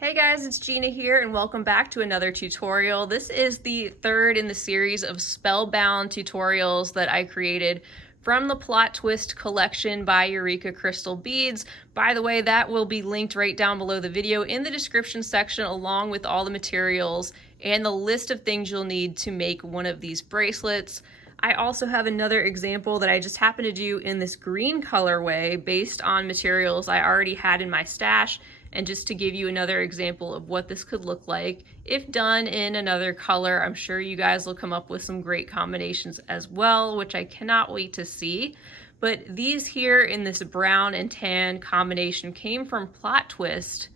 Hey guys, it's Gina here and welcome back to another tutorial. This is the third in the series of Spellbound tutorials that I created from the Plot Twist collection by Eureka Crystal Beads. By the way, that will be linked right down below the video in the description section, along with all the materials and the list of things you'll need to make one of these bracelets. I also have another example that I just happened to do in this green colorway based on materials I already had in my stash. And just to give you another example of what this could look like if done in another color, I'm sure you guys will come up with some great combinations as well, which I cannot wait to see. But these here in this brown and tan combination came from Plot Twist,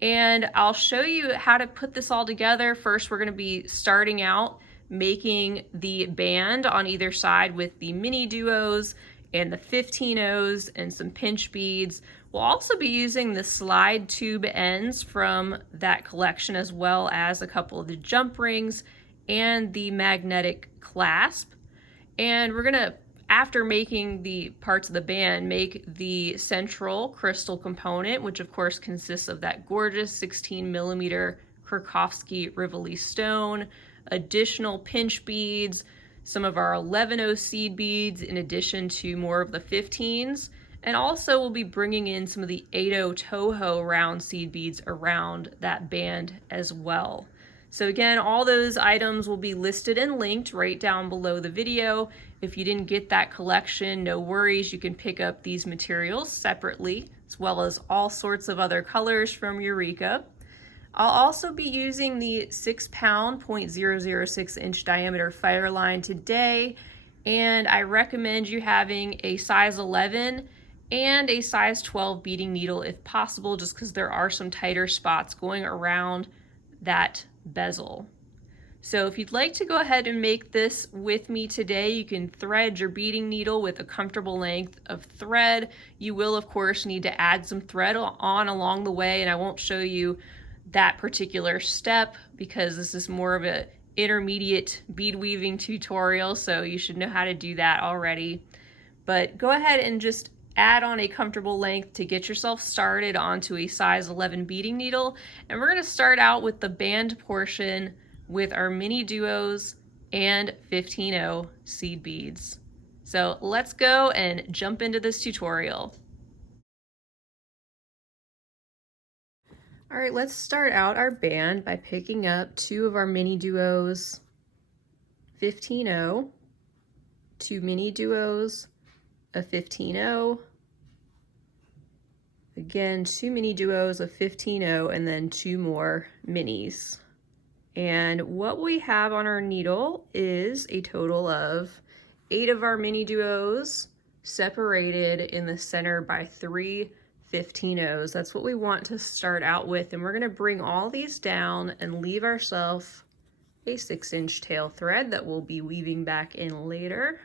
and I'll show you how to put this all together. First, we're going to be starting out making the band on either side with the MiniDuos and the 15-0s and some pinch beads. We'll also be using the slide tube ends from that collection, as well as a couple of the jump rings and the magnetic clasp. And we're gonna, after making the parts of the band, make the central crystal component, which of course consists of that gorgeous 16mm Krakowski Rivoli stone, additional pinch beads, some of our 11-0 seed beads in addition to more of the 15s, and also we'll be bringing in some of the 8-0 TOHO round seed beads around that band as well. So again, all those items will be listed and linked right down below the video. If you didn't get that collection, no worries, you can pick up these materials separately, as well as all sorts of other colors from Eureka. I'll also be using the 6-pound 0.006 inch diameter Fireline today, and I recommend you having a size 11 and a size 12 beading needle if possible, just because there are some tighter spots going around that bezel. So if you'd like to go ahead and make this with me today, you can thread your beading needle with a comfortable length of thread. You will of course need to add some thread on along the way, and I won't show you that particular step because this is more of an intermediate bead weaving tutorial, so you should know how to do that already. But go ahead and just add on a comfortable length to get yourself started onto a size 11 beading needle. And we're going to start out with the band portion with our MiniDuos and 15-0 seed beads. So let's go and jump into this tutorial. All right, let's start out our band by picking up two of our MiniDuos 15-0, two MiniDuos, a 15-0, again, two MiniDuos, a 15-0, and then two more minis. And what we have on our needle is a total of 8 of our MiniDuos separated in the center by 3 15-0s. That's what we want to start out with, and we're going to bring all these down and leave ourselves a 6-inch tail thread that we'll be weaving back in later.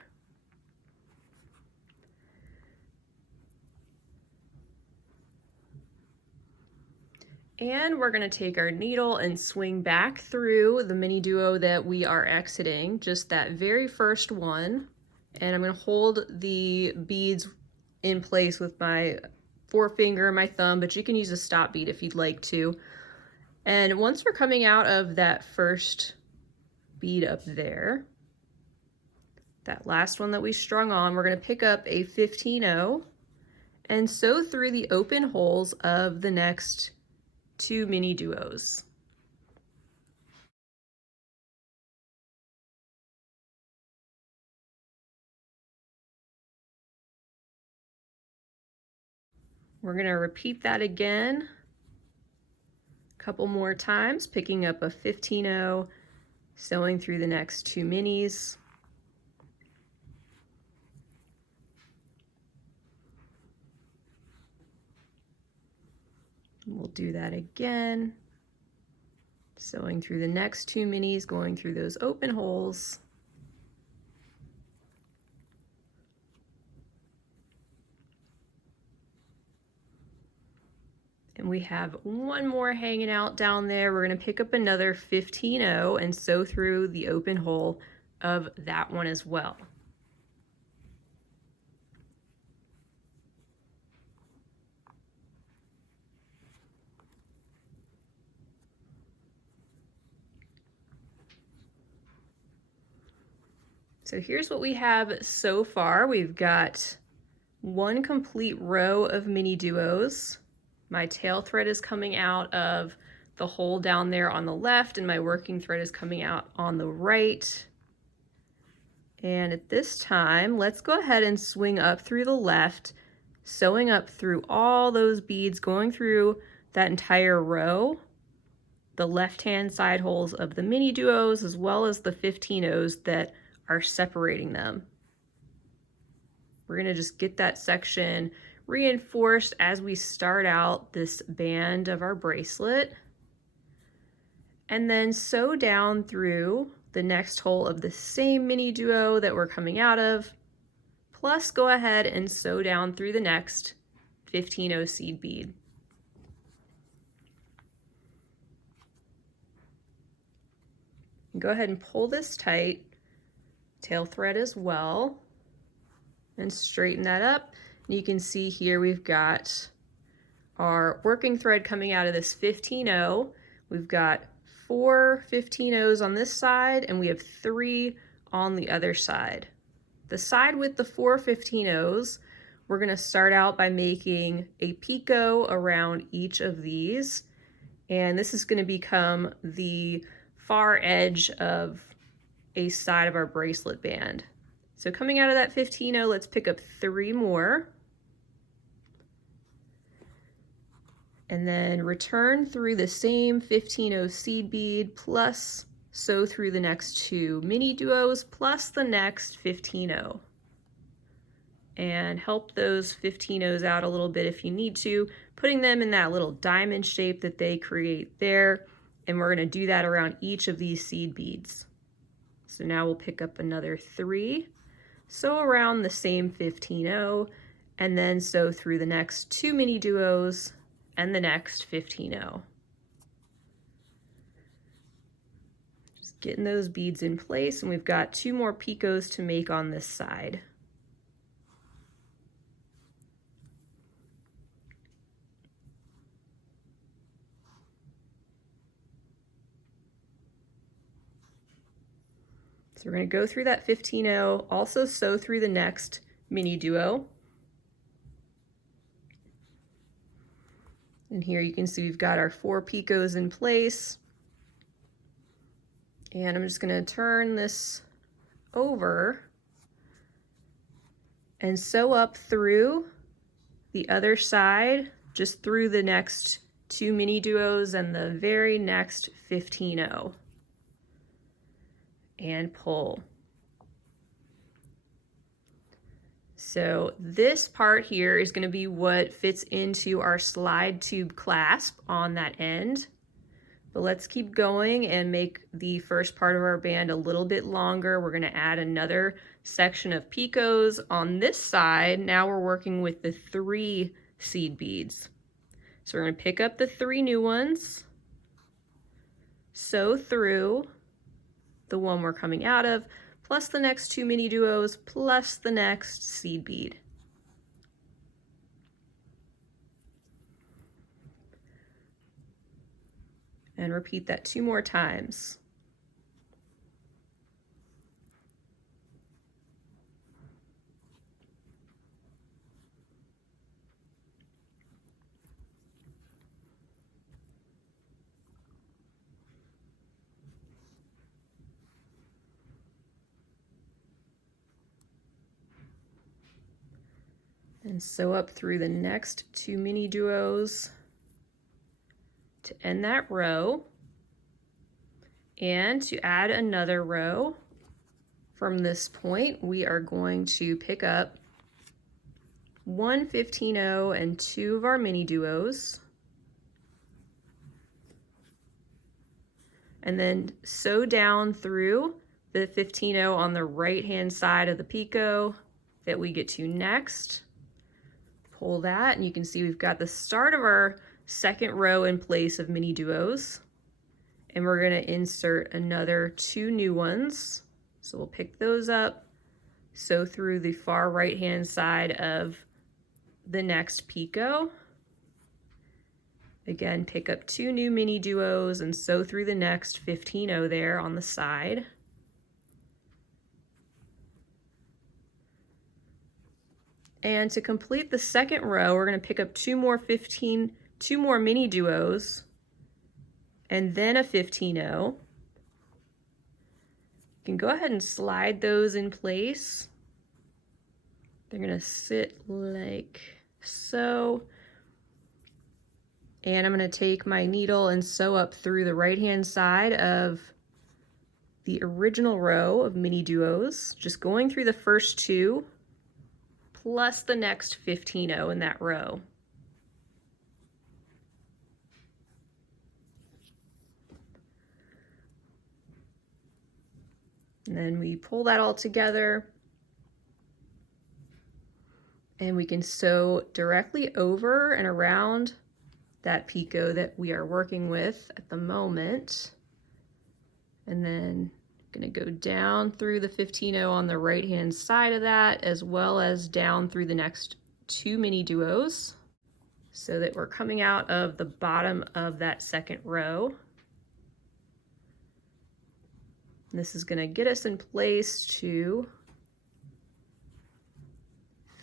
And we're going to take our needle and swing back through the MiniDuo that we are exiting, just that very first one, and I'm going to hold the beads in place with my forefinger and my thumb, but you can use a stop bead if you'd like to. And once we're coming out of that first bead up there, that last one that we strung on, we're going to pick up a 15-0 and sew through the open holes of the next 2 MiniDuos. We're going to repeat that again a couple more times, picking up a 15-0, sewing through the next 2 minis. We'll do that again, sewing through the next 2 minis, going through those open holes. And we have one more hanging out down there. We're going to pick up another 15-0 and sew through the open hole of that one as well. So here's what we have so far. We've got one complete row of MiniDuos. My tail thread is coming out of the hole down there on the left, and my working thread is coming out on the right. And at this time, let's go ahead and swing up through the left, sewing up through all those beads, going through that entire row, the left-hand side holes of the MiniDuos, as well as the 15-0s that are separating them. We're gonna just get that section reinforced as we start out this band of our bracelet, and then sew down through the next hole of the same MiniDuo that we're coming out of, plus go ahead and sew down through the next 15-0 seed bead. And go ahead and pull this tight, tail thread as well, and straighten that up. And you can see here we've got our working thread coming out of this 15-0. We've got 4 15-0s on this side, and we have 3 on the other side. The side with the 4 15-0s, we're going to start out by making a picot around each of these, and this is going to become the far edge of a side of our bracelet band. So coming out of that 15-0, let's pick up 3 more. And then return through the same 15-0 seed bead, plus sew through the next 2 MiniDuos, plus the next 15-0. And help those 15-0s out a little bit if you need to, putting them in that little diamond shape that they create there. And we're gonna do that around each of these seed beads. So now we'll pick up another 3, sew around the same 15-0, and then sew through the next 2 MiniDuos and the next 15-0. Just getting those beads in place, and we've got 2 more picots to make on this side. So we're going to go through that 15-0, also sew through the next MiniDuo. And here you can see we've got our 4 picots in place. And I'm just going to turn this over and sew up through the other side, just through the next 2 MiniDuos and the very next 15-0. And pull. So this part here is going to be what fits into our slide tube clasp on that end. But let's keep going and make the first part of our band a little bit longer. We're going to add another section of picots on this side. Now we're working with the 3 seed beads. So we're going to pick up the 3 new ones, sew through the one we're coming out of, plus the next 2 MiniDuos, plus the next seed bead. And repeat that 2 more times. And sew up through the next 2 MiniDuos to end that row. And to add another row from this point, we are going to pick up 1 15-0 and 2 of our MiniDuos. And then sew down through the 15-0 on the right-hand side of the picot that we get to next. Pull that, and you can see we've got the start of our second row in place of MiniDuos, and we're going to insert another 2 new ones. So we'll pick those up, sew through the far right hand side of the next picot. Again, pick up 2 new MiniDuos and sew through the next 15-0 there on the side. And to complete the second row, we're going to pick up two more MiniDuos, and then a 15-0. You can go ahead and slide those in place. They're going to sit like so. And I'm going to take my needle and sew up through the right-hand side of the original row of MiniDuos, just going through the first two, plus the next 15-0 in that row. And then we pull that all together, and we can sew directly over and around that picot that we are working with at the moment. And then I'm going to go down through the 15-0 on the right hand side of that, as well as down through the next two MiniDuos, so that we're coming out of the bottom of that second row. And this is going to get us in place to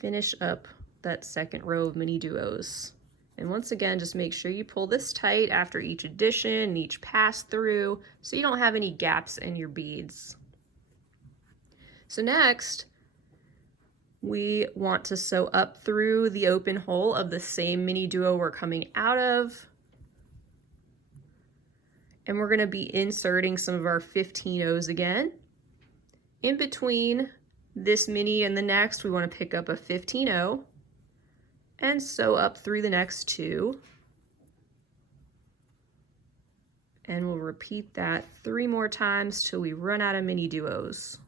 finish up that second row of MiniDuos. And once again, just make sure you pull this tight after each addition and each pass through so you don't have any gaps in your beads. So next, we want to sew up through the open hole of the same MiniDuo we're coming out of. And we're going to be inserting some of our 15-0s again. In between this mini and the next, we want to pick up a 15-0 and sew up through the next two. And we'll repeat that 3 more times till we run out of MiniDuos.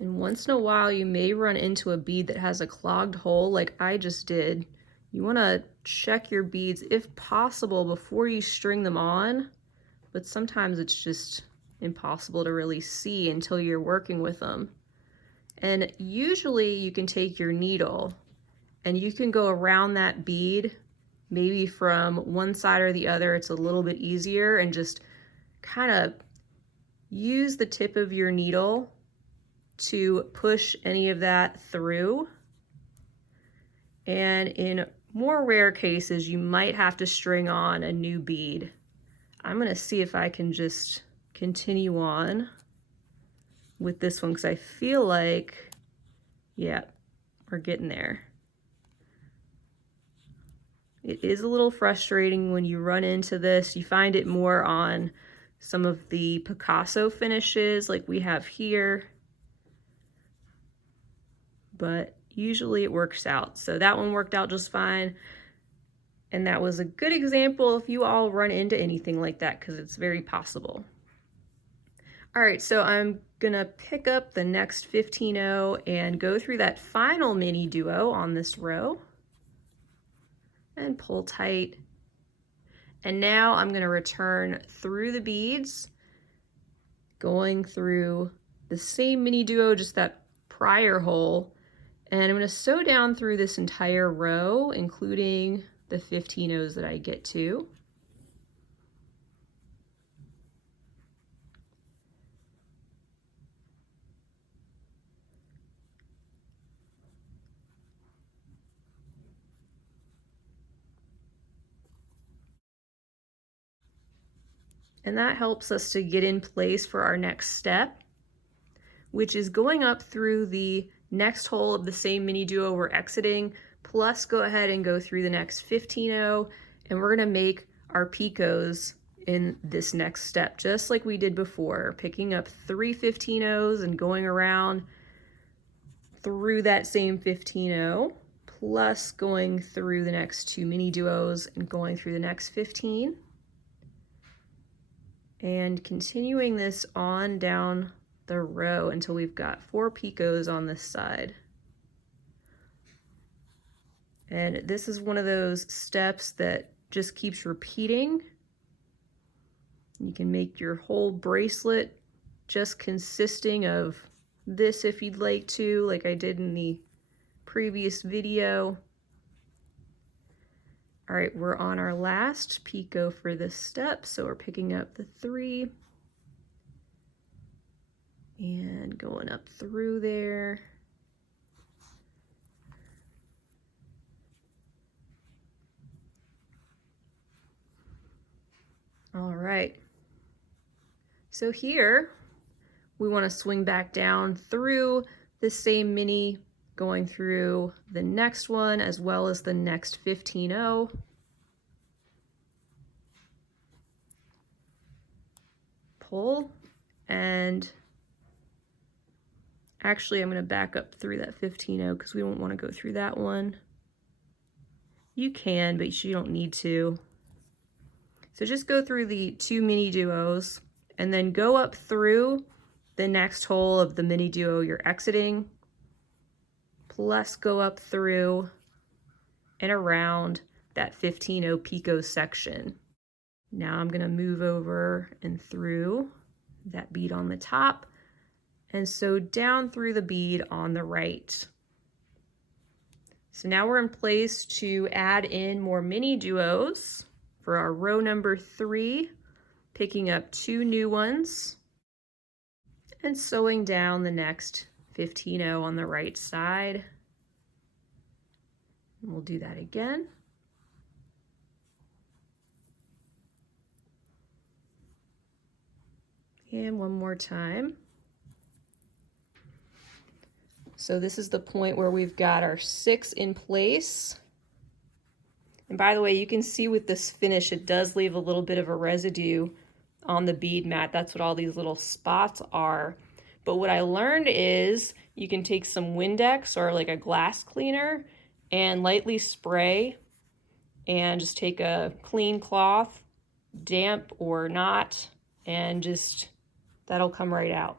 And once in a while, you may run into a bead that has a clogged hole like I just did. You want to check your beads, if possible, before you string them on, but sometimes it's just impossible to really see until you're working with them. And usually you can take your needle and you can go around that bead, maybe from one side or the other. It's a little bit easier, and just kind of use the tip of your needle to push any of that through. And in more rare cases, you might have to string on a new bead. I'm going to see if I can just continue on with this one, because I feel like, yeah, we're getting there. It is a little frustrating when you run into this. You find it more on some of the Picasso finishes like we have here, but usually it works out. So that one worked out just fine. And that was a good example if you all run into anything like that, because it's very possible. All right, so I'm gonna pick up the next 15-0 and go through that final MiniDuo on this row and pull tight. And now I'm gonna return through the beads, going through the same MiniDuo, just that prior hole. And I'm going to sew down through this entire row, including the 15-0s that I get to. And that helps us to get in place for our next step, which is going up through the next hole of the same MiniDuo we're exiting, plus go ahead and go through the next 15-0, and we're going to make our picots in this next step, just like we did before, picking up 3 15-0s and going around through that same 15-0, plus going through the next 2 MiniDuos and going through the next 15, and continuing this on down the row until we've got 4 picots on this side. And this is one of those steps that just keeps repeating. You can make your whole bracelet just consisting of this if you'd like to, like I did in the previous video. All right, we're on our last picot for this step, so we're picking up the 3 and going up through there. All right, so here we want to swing back down through the same mini, going through the next one as well as the next 15-0. Pull, and actually I'm going to back up through that 15-0 because we don't want to go through that one. You can, but you don't need to. So just go through the 2 MiniDuos and then go up through the next hole of the MiniDuo you're exiting, plus go up through and around that 15-0 picot section. Now I'm going to move over and through that bead on the top, and sew down through the bead on the right. So now we're in place to add in more MiniDuos for our row number 3, picking up 2 new ones and sewing down the next 15-0 on the right side. And we'll do that again. And one more time. So this is the point where we've got our 6 in place. And by the way, you can see with this finish, it does leave a little bit of a residue on the bead mat. That's what all these little spots are. But what I learned is you can take some Windex or like a glass cleaner and lightly spray, and just take a clean cloth, damp or not, and just that'll come right out.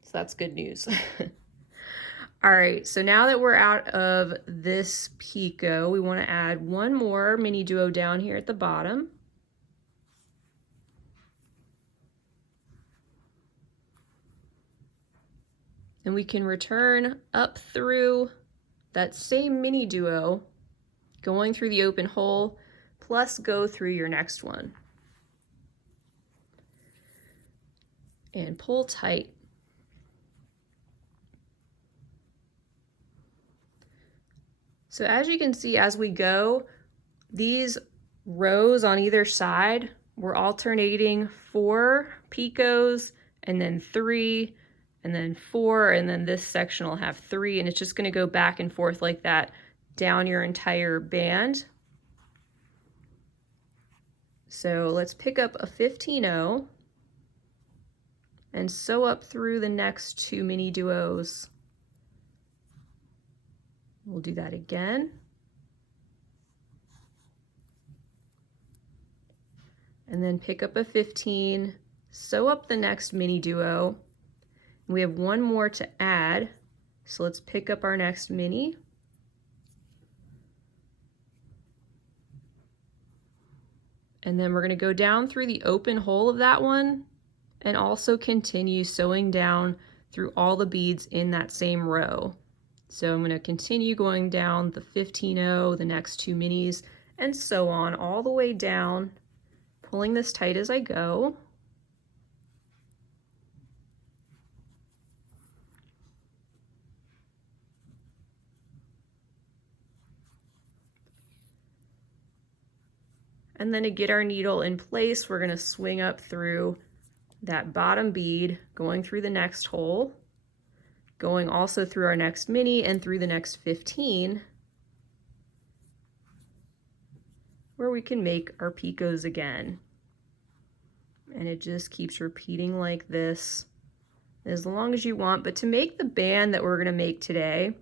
So that's good news. All right, so now that we're out of this picot, we want to add one more MiniDuo down here at the bottom. And we can return up through that same MiniDuo, going through the open hole, plus go through your next one. And pull tight. So as you can see, as we go, these rows on either side, we're alternating 4 picots, and then 3, and then 4, and then this section will have 3, and it's just going to go back and forth like that down your entire band. So let's pick up a 15-0 and sew up through the next 2 MiniDuos. We'll do that again. And then pick up a 15, sew up the next MiniDuo. We have one more to add, so let's pick up our next mini. And then we're going to go down through the open hole of that one and also continue sewing down through all the beads in that same row. So I'm going to continue going down the 15-0, the next 2 minis, and so on all the way down, pulling this tight as I go. And then to get our needle in place, we're going to swing up through that bottom bead, going through the next hole, going also through our next mini and through the next 15, where we can make our picots again. And it just keeps repeating like this as long as you want. But to make the band that we're going to make today,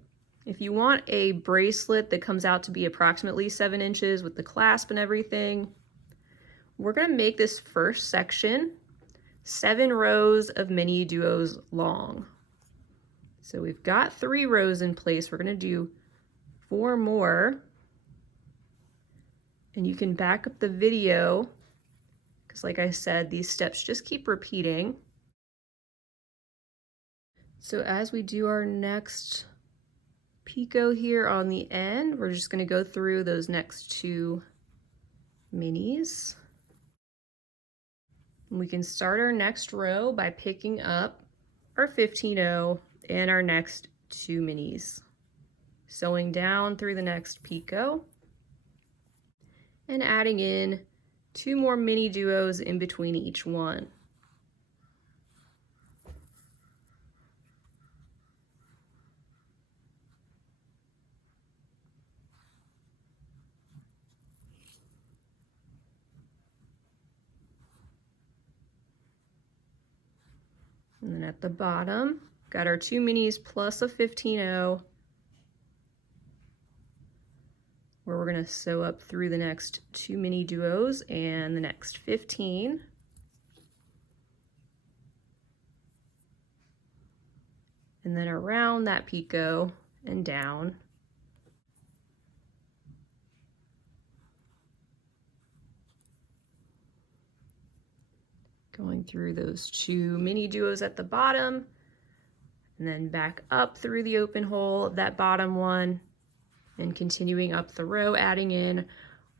if you want a bracelet that comes out to be approximately 7 inches with the clasp and everything, we're going to make this first section 7 rows of MiniDuos long. So we've got 3 rows in place. We're going to do 4 more. And you can back up the video because, like I said, these steps just keep repeating. So as we do our next picot here on the end. We're just going to go through those next 2 minis. We can start our next row by picking up our 15-0 and our next 2 minis, sewing down through the next picot and adding in 2 more mini duos in between each one. And then at the bottom, got our 2 minis plus a 15-0, where we're going to sew up through the next 2 mini duos and the next 15. And then around that picot and down. Going through those 2 mini duos at the bottom, and then back up through the open hole of that bottom one, and continuing up the row, adding in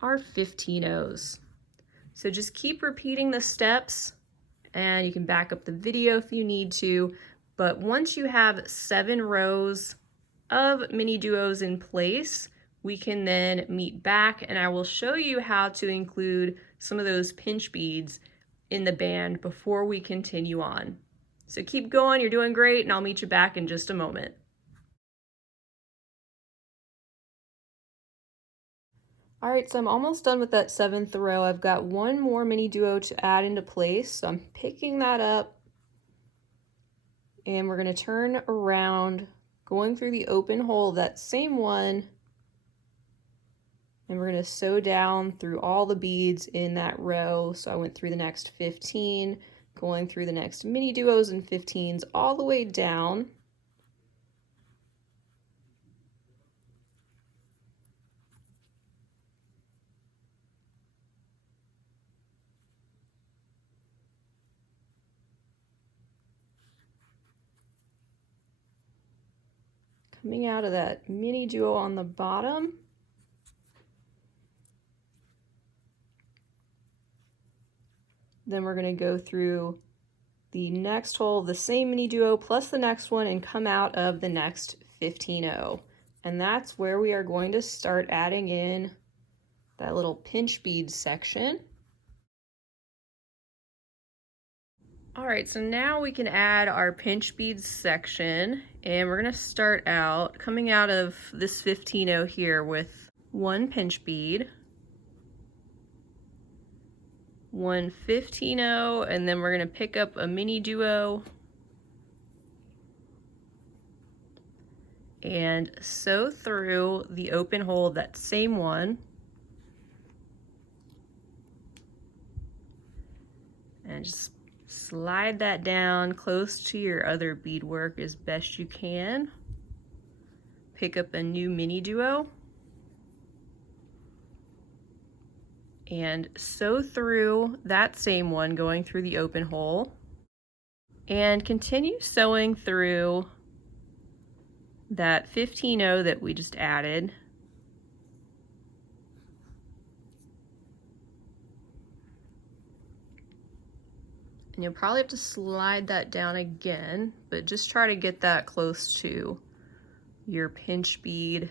our 15-0s. So just keep repeating the steps, and you can back up the video if you need to, but once you have 7 rows of mini duos in place, we can then meet back, and I will show you how to include some of those pinch beads in the band before we continue on. So keep going, you're doing great, and I'll meet you back in just a moment. All right, so I'm almost done with that 7th row. I've got 1 more mini duo to add into place, so I'm picking that up, and we're going to turn around, going through the open hole of that same one, and we're going to sew down through all the beads in that row. So I went through the next 15, going through the next mini duos and 15s all the way down. Coming out of that mini duo on the bottom. Then we're going to go through the next hole, the same mini duo plus the next one, and come out of the next 15-0. And that's where we are going to start adding in that little pinch bead section. All right, so now we can add our pinch beads section, and we're going to start out coming out of this 15-0 here with 1 pinch bead, 1 15-0, and then we're going to pick up a mini duo and sew through the open hole of that same one, and just slide that down close to your other beadwork as best you can. Pick up a new mini duo and sew through that same one, going through the open hole, and continue sewing through that 15-0 that we just added. And you'll probably have to slide that down again, but just try to get that close to your pinch bead.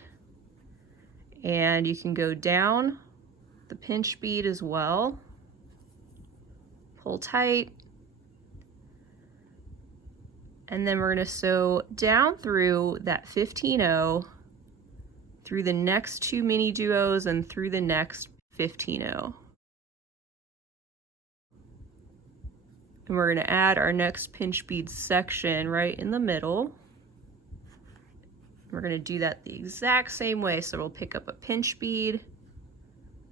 And you can go down the pinch bead as well. Pull tight. And then we're going to sew down through that 15-0, through the next 2 mini duos and through the next 15-0. And we're going to add our next pinch bead section right in the middle. We're going to do that the exact same way. So we'll pick up a pinch bead,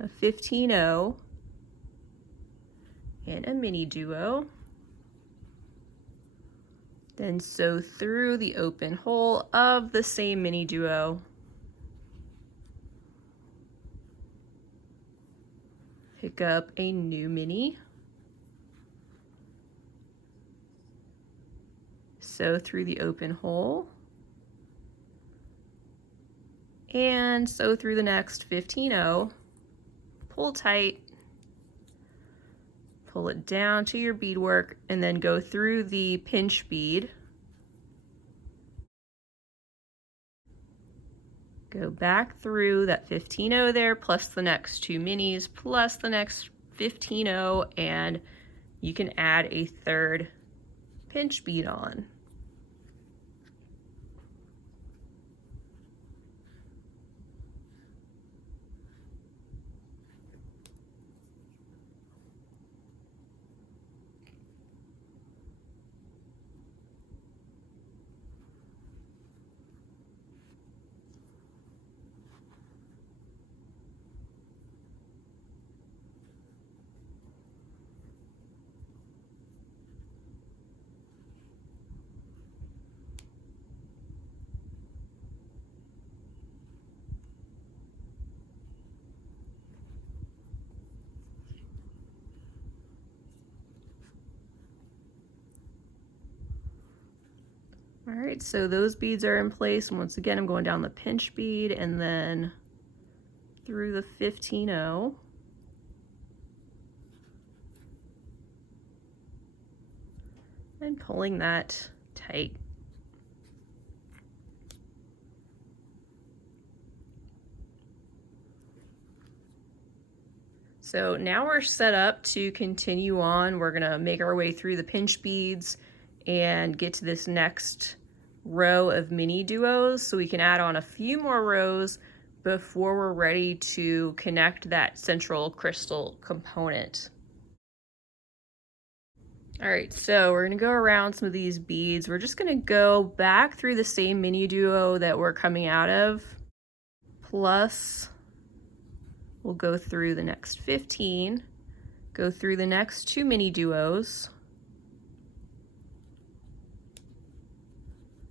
a 15-0, and a mini duo. Then sew through the open hole of the same mini duo. Pick up a new mini. Sew through the open hole. and sew through the next 15-0, pull tight, pull it down to your beadwork, and then go through the pinch bead. Go back through that 15-0 there, plus the next 2 minis, plus the next 15-0, and you can add a third pinch bead on. All right, so those beads are in place. Once again, I'm going down the pinch bead and then through the 15-0. And pulling that tight. So now we're set up to continue on. We're gonna make our way through the pinch beads and get to this next row of MiniDuos, so we can add on a few more rows before we're ready to connect that central crystal component. All right, so we're gonna go around some of these beads. We're just gonna go back through the same MiniDuo that we're coming out of, plus we'll go through the next 15, go through the next 2 MiniDuos.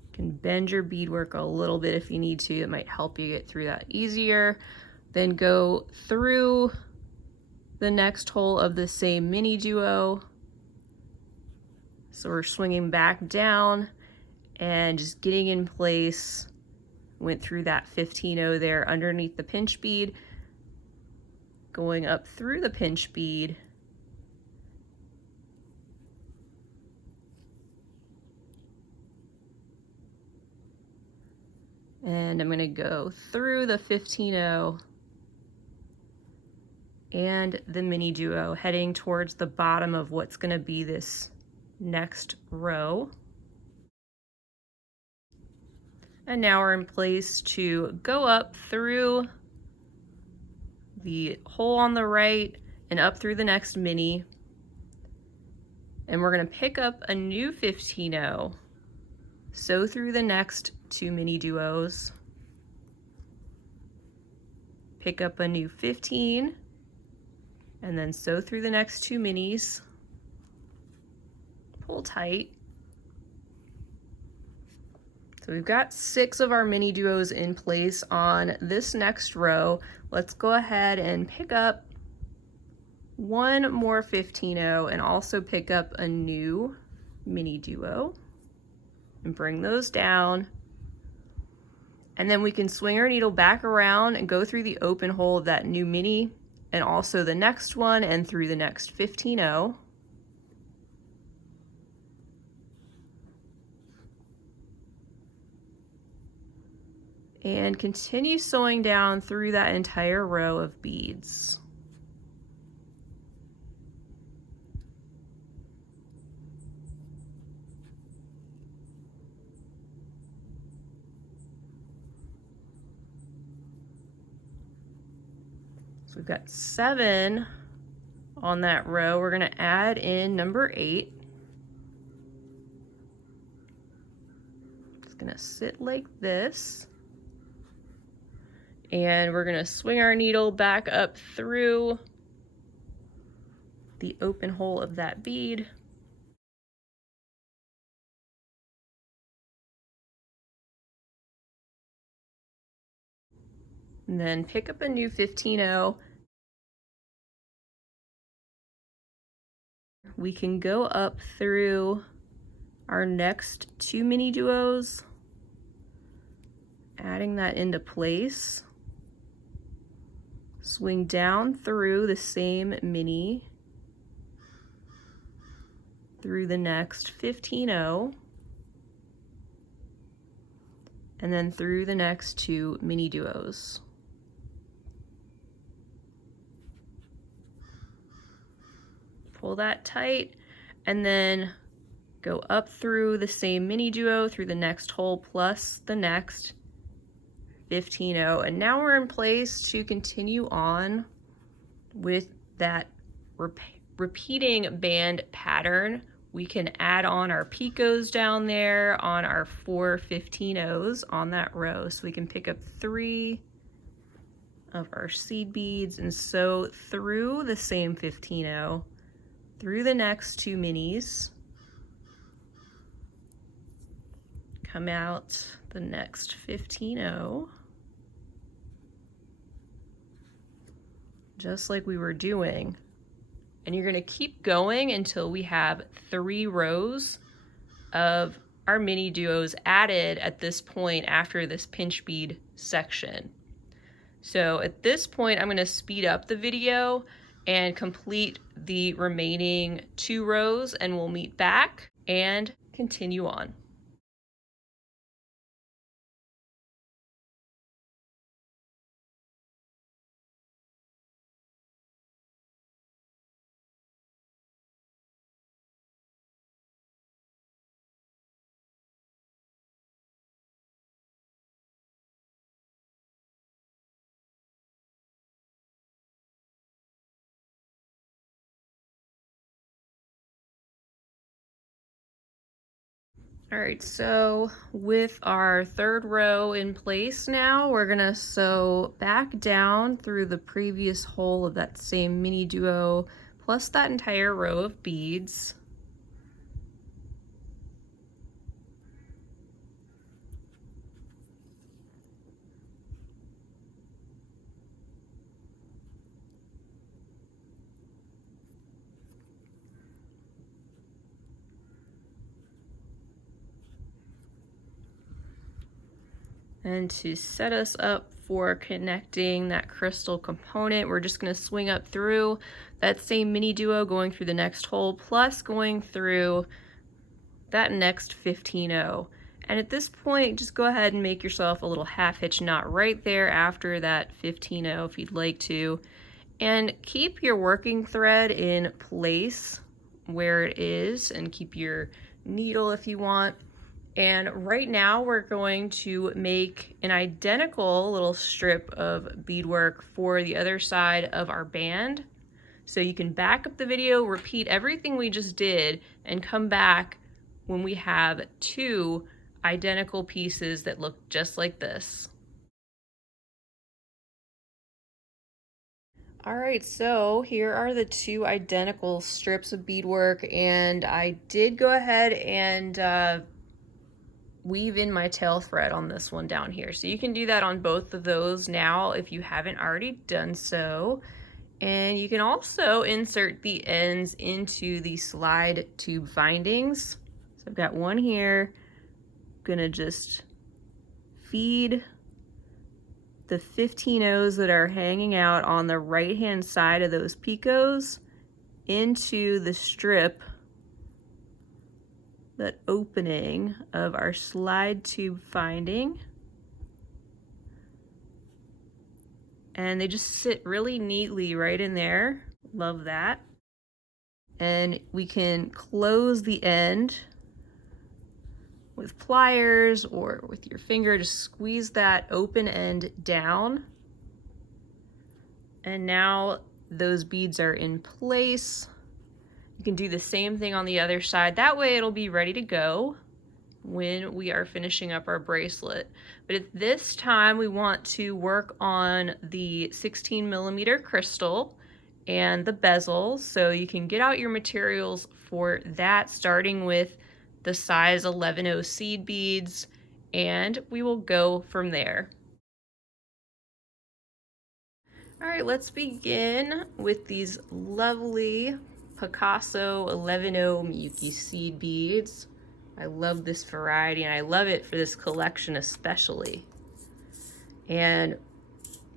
You can bend your beadwork a little bit if you need to. It might help you get through that easier. Then go through the next hole of the same MiniDuo. So we're swinging back down and just getting in place. Went through that 15-0 there underneath the pinch bead, going up through the pinch bead, and I'm going to go through the 15-0 and the MiniDuo, heading towards the bottom of what's going to be this next row. And now we're in place to go up through the hole on the right and up through the next mini. And we're going to pick up a new 15-0, sew through the next 2 MiniDuos, pick up a new 15, and then sew through the next 2 minis, pull tight. So we've got 6 of our MiniDuos in place on this next row. Let's go ahead and pick up one more 15-0 and also pick up a new MiniDuo and bring those down. And then we can swing our needle back around and go through the open hole of that new mini and also the next one and through the next 15-0. And continue sewing down through that entire row of beads. So we've got 7 on that row. We're going to add in number 8. It's going to sit like this. And we're going to swing our needle back up through the open hole of that bead. And then pick up a new 15-0. We can go up through our next 2 MiniDuos adding that into place. Swing down through the same mini through the next 15-0, and then through the next 2 MiniDuos. Pull that tight, and then go up through the same MiniDuo through the next hole plus the next 15-0, and now we're in place to continue on with that repeating band pattern. We can add on our picos down there on our 4 15-0s on that row. So we can pick up 3 of our seed beads and sew through the same 15-0, through the next 2 minis, come out the next 15-0, just like we were doing. And you're gonna keep going until we have 3 rows of our MiniDuos added at this point after this pinch bead section. So at this point, I'm gonna speed up the video and complete the remaining 2 rows, and we'll meet back and continue on. All right, so with our 3rd row in place now, we're gonna sew back down through the previous hole of that same MiniDuo plus that entire row of beads. And to set us up for connecting that crystal component, we're just gonna swing up through that same MiniDuo, going through the next hole, plus going through that next 15-0. And at this point, just go ahead and make yourself a little half hitch knot right there after that 15-0 if you'd like to. And keep your working thread in place where it is, and keep your needle if you want. And right now we're going to make an identical little strip of beadwork for the other side of our band. So you can back up the video, repeat everything we just did, and come back when we have 2 identical pieces that look just like this. All right, so here are the 2 identical strips of beadwork, and I did go ahead and weave in my tail thread on this one down here. So you can do that on both of those now if you haven't already done so. And you can also insert the ends into the slide tube findings. So I've got one here. I'm gonna just feed the 15-0s that are hanging out on the right-hand side of those picos into the strip, that opening of our slide tube finding. And they just sit really neatly right in there. Love that. And we can close the end with pliers or with your finger. Just squeeze that open end down. And now those beads are in place. You can do the same thing on the other side. That way it'll be ready to go when we are finishing up our bracelet. But at this time we want to work on the 16mm crystal and the bezel. So you can get out your materials for that, starting with the size 11-0 seed beads, and we will go from there. All right, let's begin with these lovely Picasso 11-0 Miyuki seed beads. I love this variety, and I love it for this collection especially. And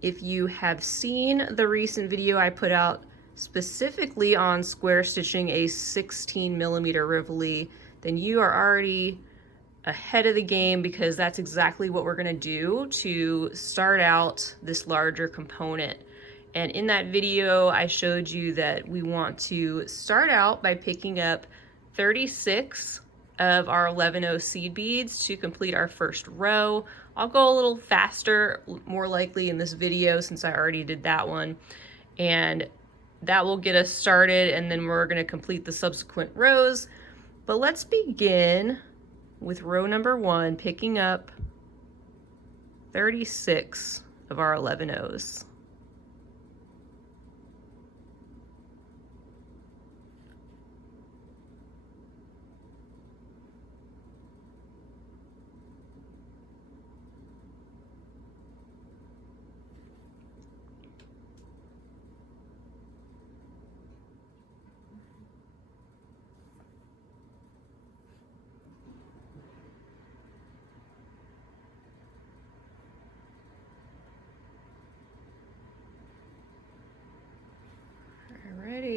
if you have seen the recent video I put out specifically on square stitching a 16mm Rivoli, then you are already ahead of the game, because that's exactly what we're gonna do to start out this larger component. And in that video, I showed you that we want to start out by picking up 36 of our 11-0 seed beads to complete our first row. I'll go a little faster, more likely in this video, since I already did that one. And that will get us started, and then we're gonna complete the subsequent rows. But let's begin with row number 1, picking up 36 of our 11-0s.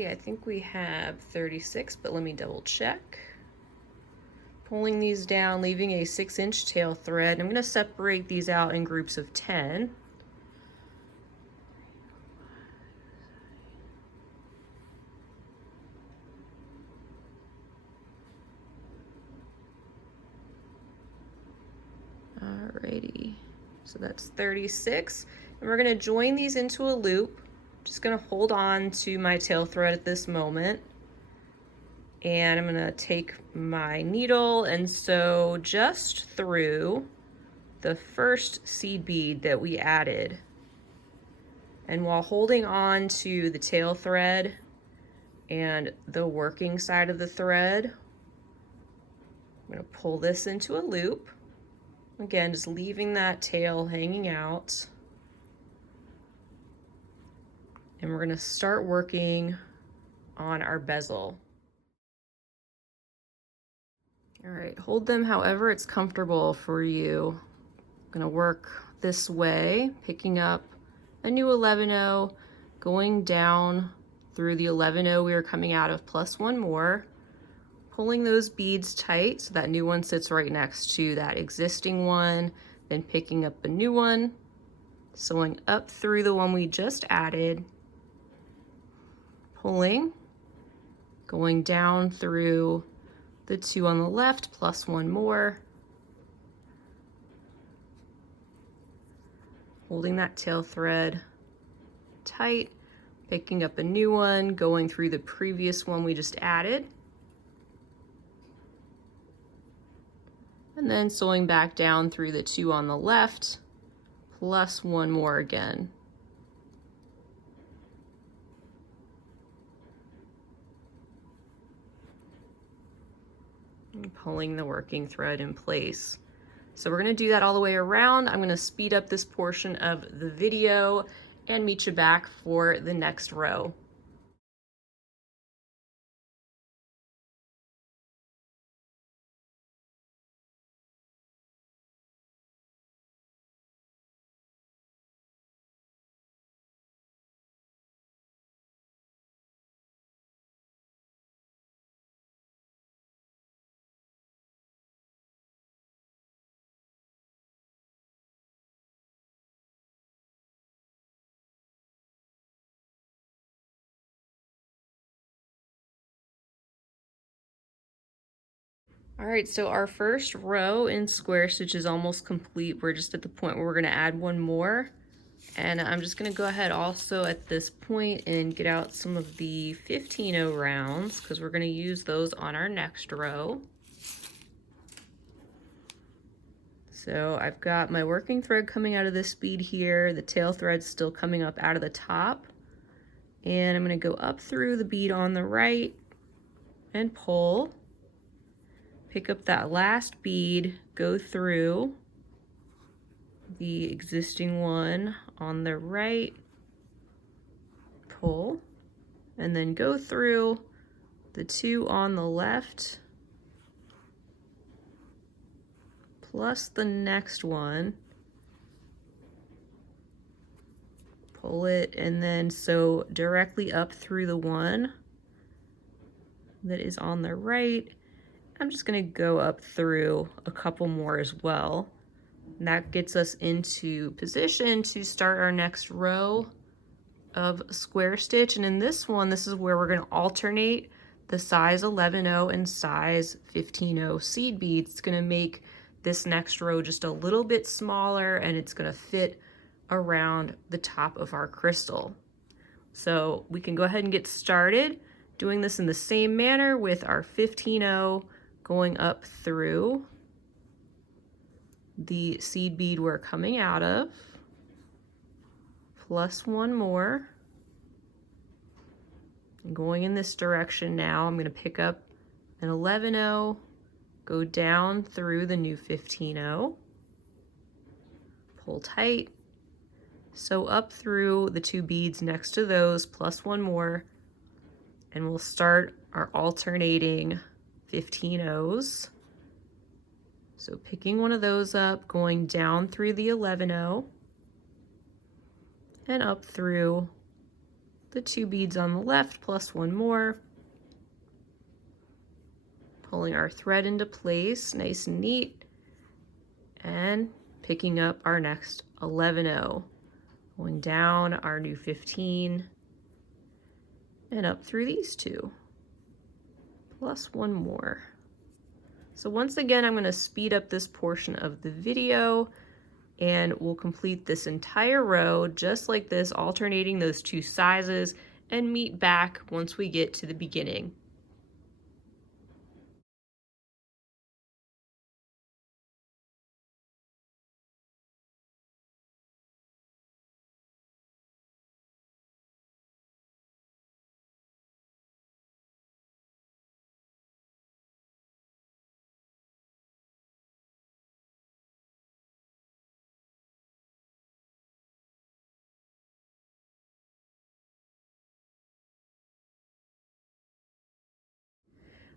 I think we have 36, but let me double check. Pulling these down, leaving a 6-inch tail thread. I'm going to separate these out in groups of 10. Alrighty, so that's 36, and we're going to join these into a loop. Just gonna hold on to my tail thread at this moment, and I'm gonna take my needle and sew just through the first seed bead that we added. And while holding on to the tail thread and the working side of the thread, I'm gonna pull this into a loop. Again, just leaving that tail hanging out. And we're gonna start working on our bezel. All right, hold them however it's comfortable for you. I'm gonna work this way, picking up a new 11-0, going down through the 11-0 we are coming out of, plus one more, pulling those beads tight so that new one sits right next to that existing one, then picking up a new one, sewing up through the one we just added, pulling, going down through the 2 on the left, plus one more, holding that tail thread tight, picking up a new one, going through the previous one we just added, and then sewing back down through the 2 on the left, plus one more again. And pulling the working thread in place. So we're going to do that all the way around. I'm going to speed up this portion of the video and meet you back for the next row. All right, so our first row in square stitch is almost complete. We're just at the point where we're gonna add one more. And I'm just gonna go ahead also at this point and get out some of the 15-0 rounds, because we're gonna use those on our next row. So I've got my working thread coming out of this bead here, the tail thread's still coming up out of the top. And I'm gonna go up through the bead on the right and pull. Pick up that last bead, go through the existing one on the right, pull, and then go through the 2 on the left, plus the next one, pull it and then sew directly up through the one that is on the right. I'm just going to go up through a couple more as well. And that gets us into position to start our next row of square stitch. And in this one, this is where we're going to alternate the size 11/0 and size 15/0 seed beads. It's going to make this next row just a little bit smaller, and it's going to fit around the top of our crystal. So we can go ahead and get started doing this in the same manner with our 15/0 going up through the seed bead we're coming out of, plus one more. And going in this direction now, I'm going to pick up an 11/0, go down through the new 15/0, pull tight, sew up through the two beads next to those, plus one more, and we'll start our alternating 15/0s. So picking one of those up, going down through the 11/0, and up through the two beads on the left, plus one more. Pulling our thread into place, nice and neat, and picking up our next 11/0, going down our new 15, and up through these two, plus one more. So once again, I'm going to speed up this portion of the video, and we'll complete this entire row just like this, alternating those two sizes, and meet back once we get to the beginning.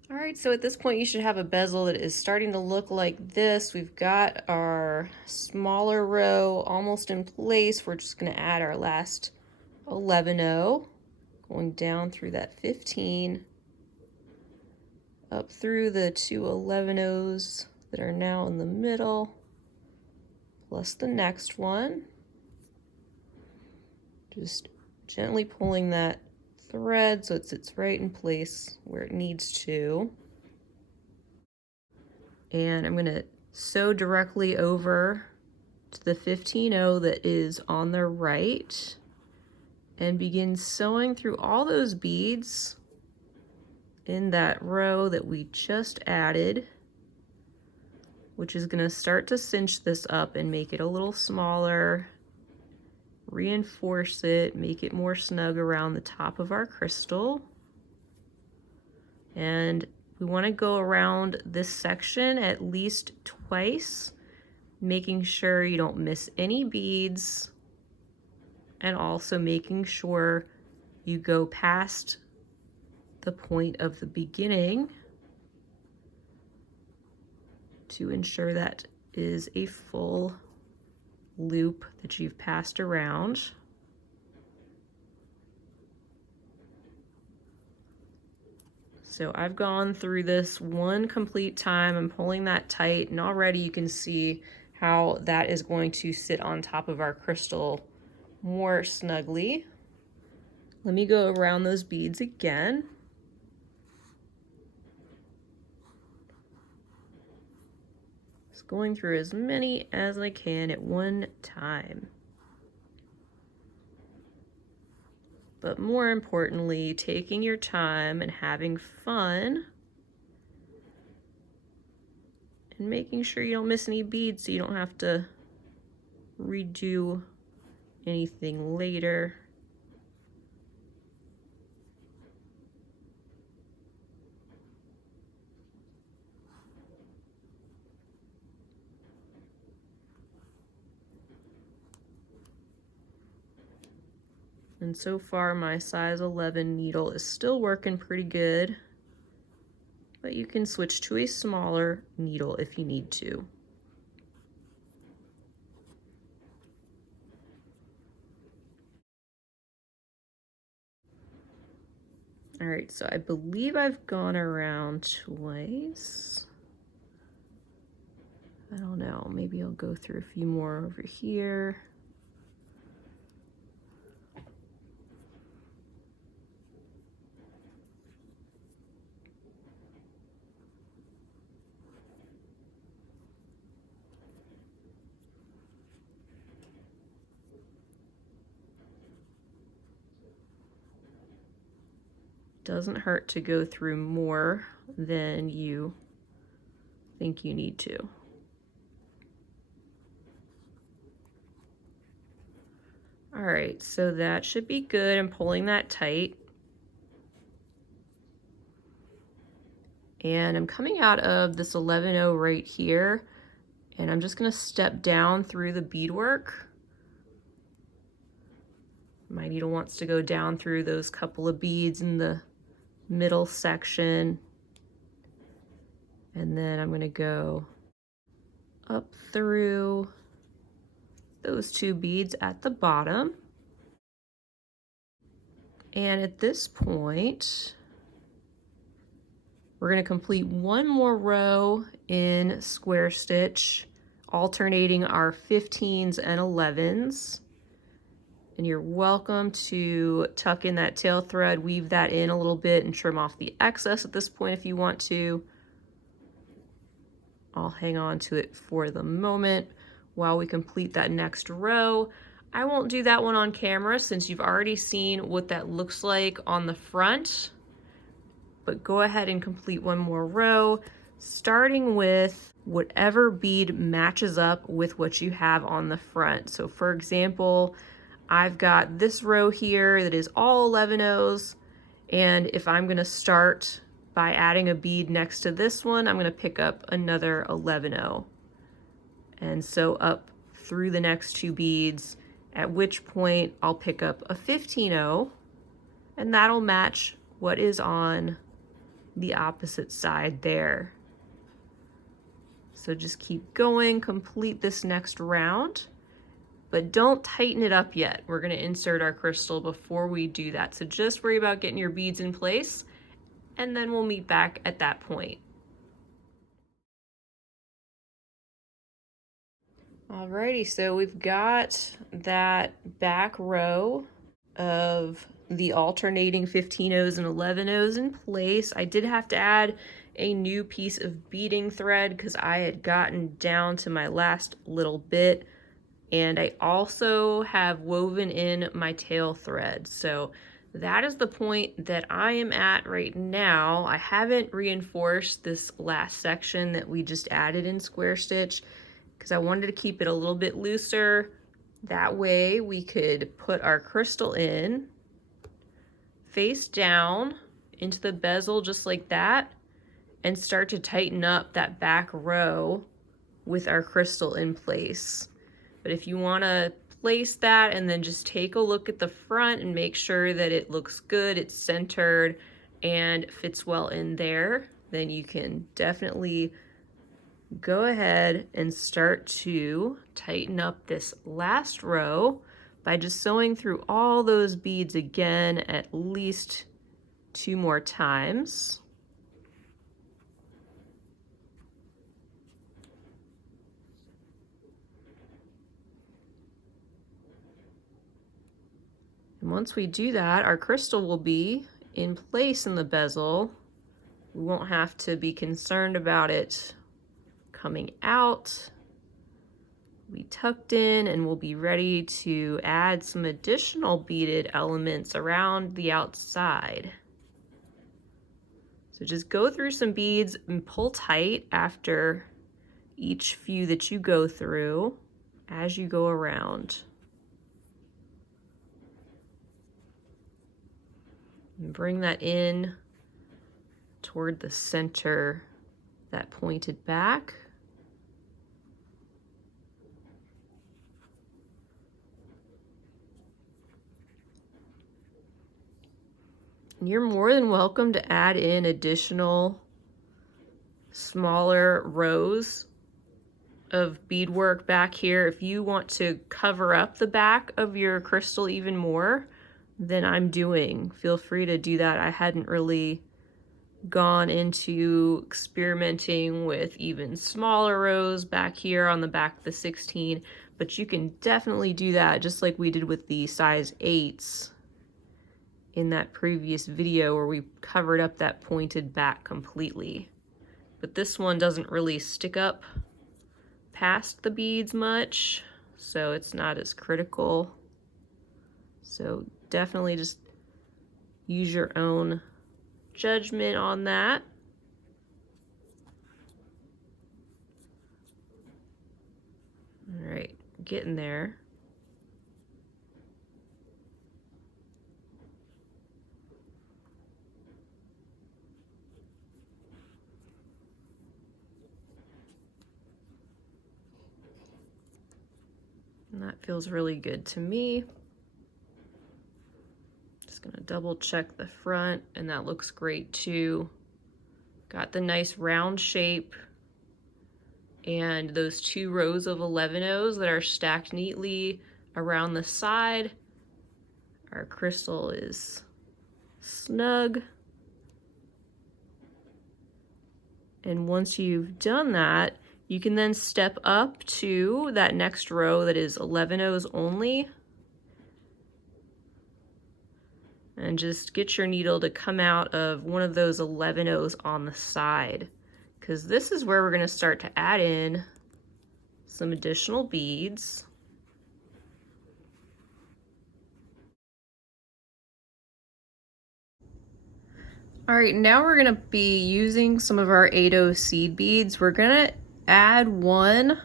All right, so at this point you should have a bezel that is starting to look like this. We've got our smaller row almost in place. We're just going to add our last 11/0, going down through that 15, up through the two 11/0s that are now in the middle, plus the next one. Just gently pulling that thread so it sits right in place where it needs to. And I'm going to sew directly over to the 15/0 that is on the right and begin sewing through all those beads in that row that we just added, which is going to start to cinch this up and make it a little smaller, reinforce it, make it more snug around the top of our crystal. And we want to go around this section at least twice, making sure you don't miss any beads, and also making sure you go past the point of the beginning to ensure that is a full loop that you've passed around. So I've gone through this one complete time. I'm pulling that tight, and already you can see how that is going to sit on top of our crystal more snugly. Let me go around those beads again. Just going through as many as I can at one time. But more importantly, taking your time and having fun, and making sure you don't miss any beads so you don't have to redo anything later. And so far my size 11 needle is still working pretty good, but you can switch to a smaller needle if you need to. All right, so I believe I've gone around twice. I don't know, maybe I'll go through a few more over here. Doesn't hurt to go through more than you think you need to. All right, so that should be good. I'm pulling that tight. And I'm coming out of this 11-0 right here, and I'm just gonna step down through the beadwork. My needle wants to go down through those couple of beads in the middle section, and then I'm going to go up through those two beads at the bottom. And at this point, we're going to complete one more row in square stitch, alternating our 15s and 11s. And you're welcome to tuck in that tail thread, weave that in a little bit, and trim off the excess at this point if you want to. I'll hang on to it for the moment while we complete that next row. I won't do that one on camera since you've already seen what that looks like on the front, but go ahead and complete one more row, starting with whatever bead matches up with what you have on the front. So for example, I've got this row here that is all 11-0s, and if I'm going to start by adding a bead next to this one, I'm going to pick up another 11-0, and so up through the next two beads, at which point I'll pick up a 15-0, and that'll match what is on the opposite side there. So just keep going, complete this next round. But don't tighten it up yet. We're going to insert our crystal before we do that. So just worry about getting your beads in place, and then we'll meet back at that point. Alrighty, so we've got that back row of the alternating 15-0s and 11-0s in place. I did have to add a new piece of beading thread because I had gotten down to my last little bit. And I also have woven in my tail thread. So that is the point that I am at right now. I haven't reinforced this last section that we just added in square stitch because I wanted to keep it a little bit looser. That way we could put our crystal in, face down into the bezel just like that, and start to tighten up that back row with our crystal in place. But if you want to place that and then just take a look at the front and make sure that it looks good, it's centered, and fits well in there, then you can definitely go ahead and start to tighten up this last row by just sewing through all those beads again at least 2 more times. And once we do that, our crystal will be in place in the bezel. We won't have to be concerned about it coming out. We tucked in, and we'll be ready to add some additional beaded elements around the outside. So just go through some beads and pull tight after each few that you go through as you go around. And bring that in toward the center, that pointed back. And you're more than welcome to add in additional smaller rows of beadwork back here if you want to cover up the back of your crystal even more. than I'm doing. Feel free to do that. I hadn't really gone into experimenting with even smaller rows back here on the back of the 16, but you can definitely do that just like we did with the size 8s in that previous video where we covered up that pointed back completely. But this one doesn't really stick up past the beads much, so it's not as critical. So definitely just use your own judgment on that. All right, getting there. And that feels really good to me. Just gonna double check the front, and that looks great too. Got the nice round shape and those 2 rows of 11-Os that are stacked neatly around the side. Our crystal is snug. And once you've done that, you can then step up to that next row that is 11-Os only. And just get your needle to come out of one of those 11-Os on the side, because this is where we're going to start to add in some additional beads. All right, now we're going to be using some of our 8-0 seed beads. We're going to add one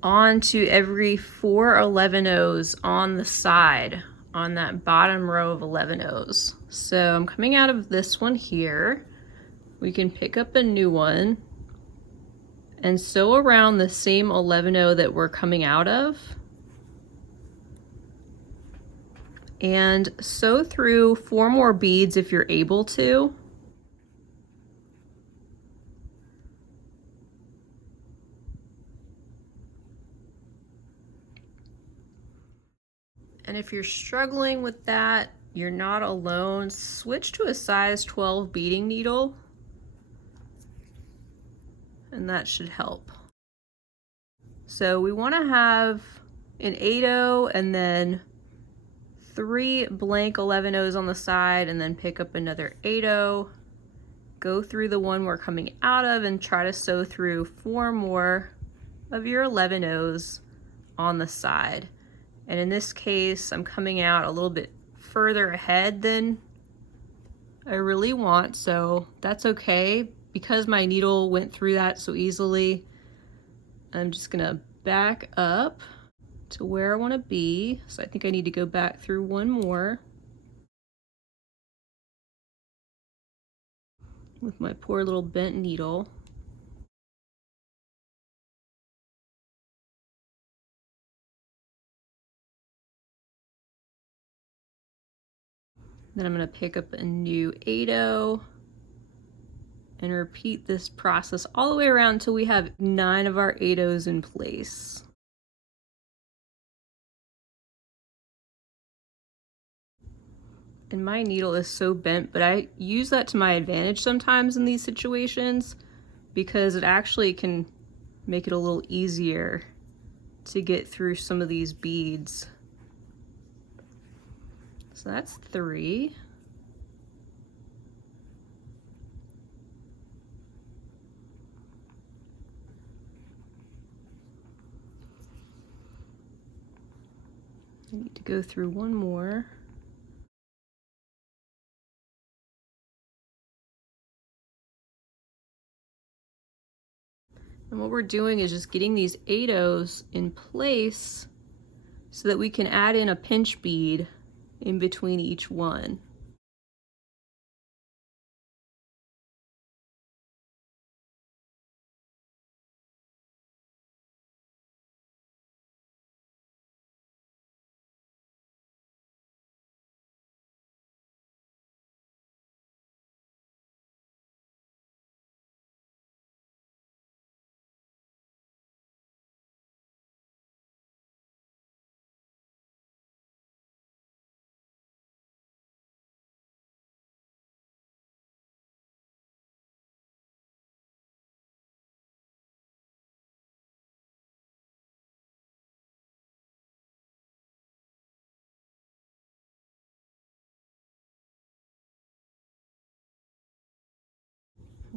onto every 4 11-Os on the side, on that bottom row of 11-Os. So I'm coming out of this one here. We can pick up a new one and sew around the same 11-O that we're coming out of. And sew through 4 more beads if you're able to. And if you're struggling with that, you're not alone. Switch to a size 12 beading needle, and that should help. So we want to have an 8-0 and then 3 blank 11-Os on the side, and then pick up another 8-0, go through the one we're coming out of, and try to sew through 4 more of your 11-Os on the side. And in this case, I'm coming out a little bit further ahead than I really want, so that's okay. Because my needle went through that so easily, I'm just gonna back up to where I want to be. So I think I need to go back through one more with my poor little bent needle. Then I'm going to pick up a new 8-0 and repeat this process all the way around until we have 9 of our 8-Os in place. And my needle is so bent, but I use that to my advantage sometimes in these situations because it actually can make it a little easier to get through some of these beads. So that's 3. I need to go through one more. And what we're doing is just getting these 8-Os in place so that we can add in a pinch bead in between each one.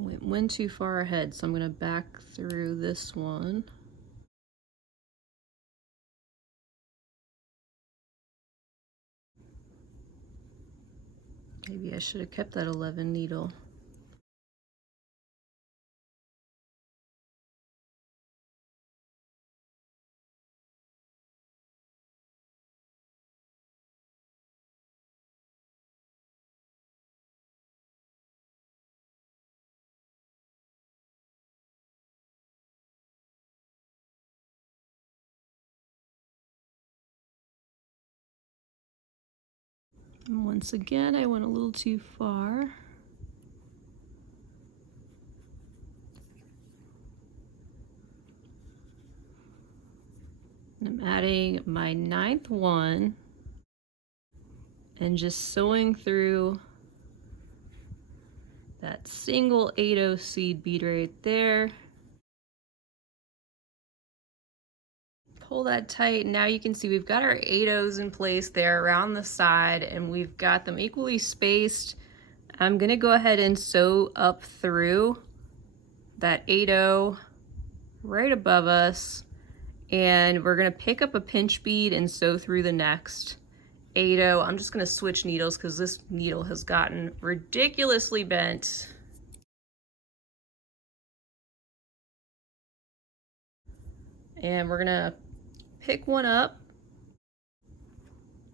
Went one too far ahead, so I'm going to back through this one. Maybe I should have kept that 11 needle. And once again, I went a little too far. And I'm adding my 9th one and just sewing through that single 8/0 seed bead right there. Pull that tight. Now you can see we've got our 8/0s in place there around the side, and we've got them equally spaced. I'm gonna go ahead and sew up through that 8/0 right above us, and we're gonna pick up a pinch bead and sew through the next 8/0. I'm just gonna switch needles because this needle has gotten ridiculously bent. And we're gonna pick one up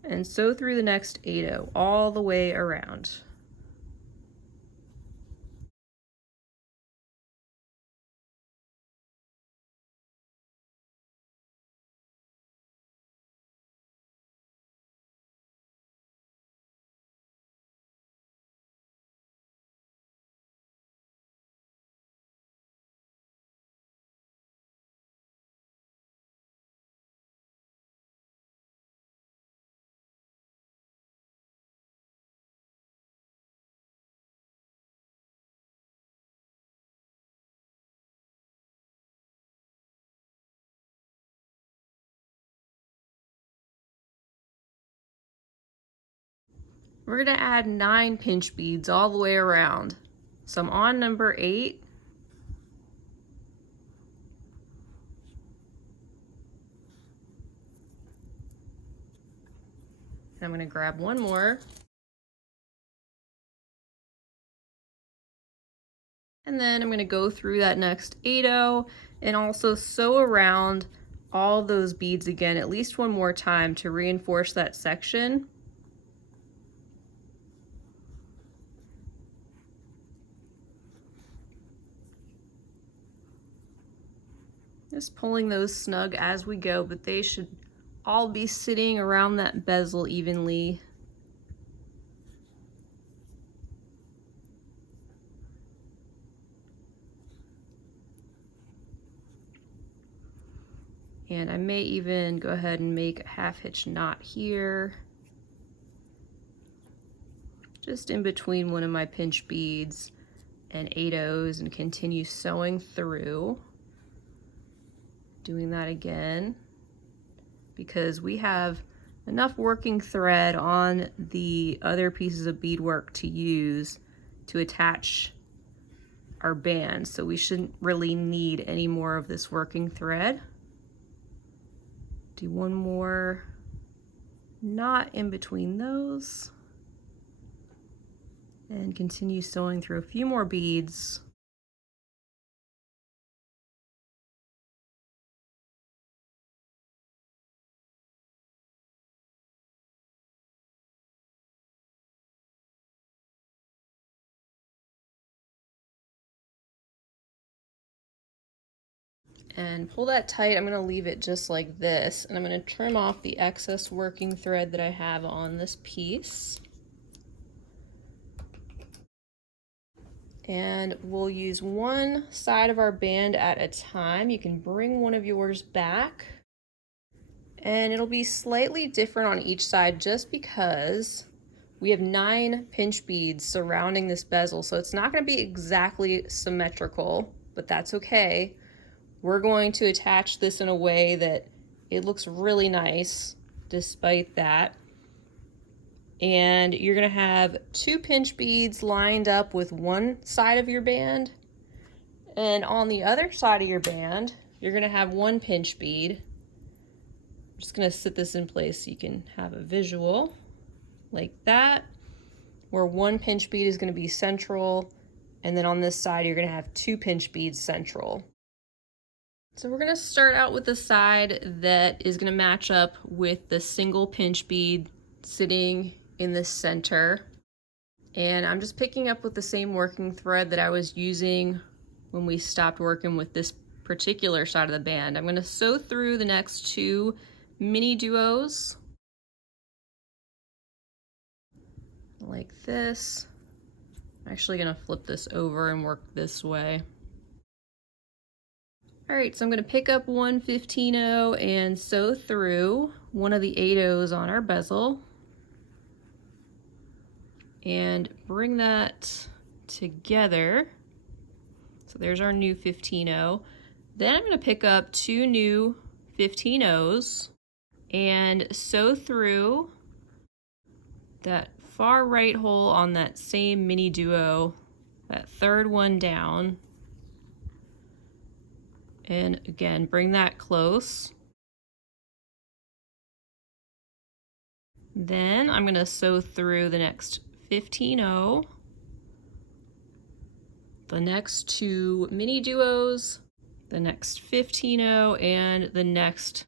and sew through the next 8/0 all the way around. We're gonna add 9 pinch beads all the way around. So I'm on number 8. I'm gonna grab one more. And then I'm gonna go through that next 8/0 and also sew around all those beads again, at least one more time to reinforce that section. Just pulling those snug as we go, but they should all be sitting around that bezel evenly. And I may even go ahead and make a half hitch knot here, just in between one of my pinch beads and 8/0s, and continue sewing through. Doing that again, because we have enough working thread on the other pieces of beadwork to use to attach our band, so we shouldn't really need any more of this working thread. Do one more knot in between those and continue sewing through a few more beads. And pull that tight. I'm going to leave it just like this, and I'm going to trim off the excess working thread that I have on this piece. And we'll use one side of our band at a time. You can bring one of yours back, and it'll be slightly different on each side just because we have 9 pinch beads surrounding this bezel, so it's not going to be exactly symmetrical, but that's okay. We're going to attach this in a way that it looks really nice despite that. And you're gonna have 2 pinch beads lined up with one side of your band. And on the other side of your band, you're gonna have 1 pinch bead. I'm just gonna sit this in place so you can have a visual like that, where 1 pinch bead is gonna be central, and then on this side, you're gonna have 2 pinch beads central. So we're gonna start out with the side that is gonna match up with the single pinch bead sitting in the center. And I'm just picking up with the same working thread that I was using when we stopped working with this particular side of the band. I'm gonna sew through the next 2 MiniDuos like this. I'm actually gonna flip this over and work this way. All right, so I'm gonna pick up 1 15-0 and sew through one of the 8-0s on our bezel and bring that together. So there's our new 15-0. Then I'm gonna pick up 2 new 15-0s and sew through that far right hole on that same MiniDuo, that 3rd one down. And again, bring that close. Then I'm gonna sew through the next 15-0, the next 2 MiniDuos, the next 15-0, and the next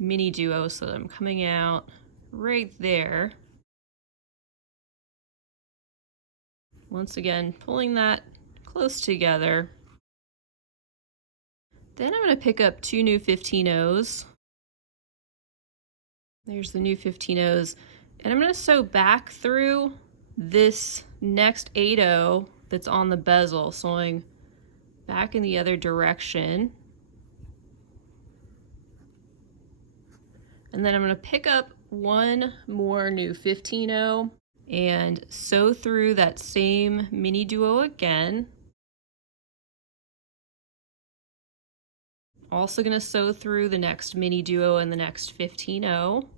MiniDuo, so that I'm coming out right there. Once again, pulling that close together. Then I'm gonna pick up 2 new 15-0s. There's the new 15-0s. And I'm gonna sew back through this next 8-0 that's on the bezel, sewing back in the other direction. And then I'm gonna pick up 1 more new 15-0 and sew through that same MiniDuo again. Also gonna sew through the next MiniDuo and the next 15-0.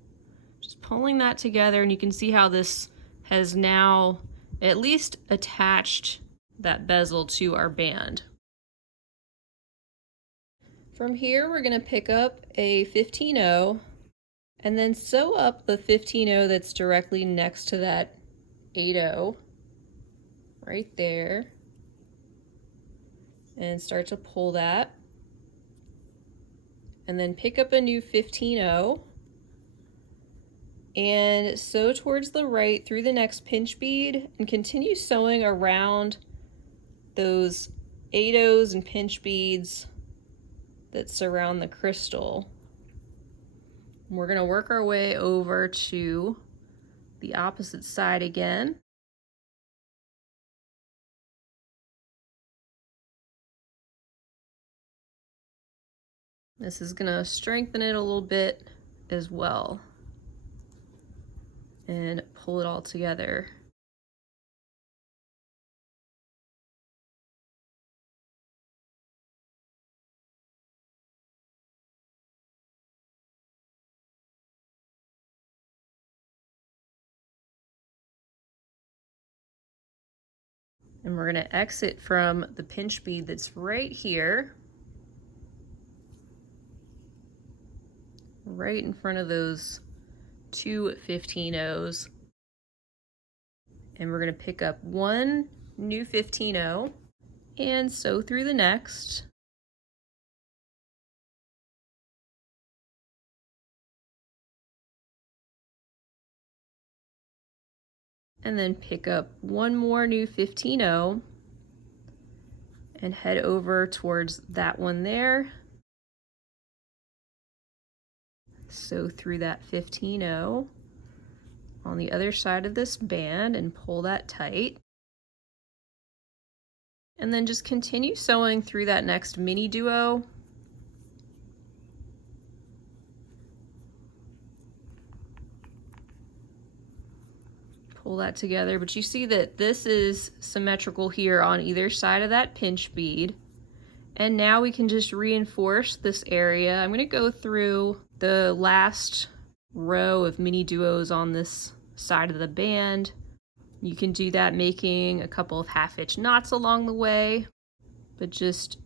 Just pulling that together, and you can see how this has now at least attached that bezel to our band. From here, we're gonna pick up a 15-0 and then sew up the 15-0 that's directly next to that 8-0 right there, and start to pull that. And then pick up a new 15-0 and sew towards the right through the next pinch bead and continue sewing around those 8-0s and pinch beads that surround the crystal. We're gonna work our way over to the opposite side again. This is gonna strengthen it a little bit as well and pull it all together. And we're gonna exit from the pinch bead that's right here, right in front of those 2 15-0s. And we're gonna pick up 1 new 15-0 and sew through the next. And then pick up 1 more new 15-0 and head over towards that one there. Sew through that 15-0 on the other side of this band and pull that tight. And then just continue sewing through that next MiniDuo. Pull that together, but you see that this is symmetrical here on either side of that pinch bead. And now we can just reinforce this area. I'm going to go through the last row of MiniDuos on this side of the band. You can do that making a couple of half-inch knots along the way, but just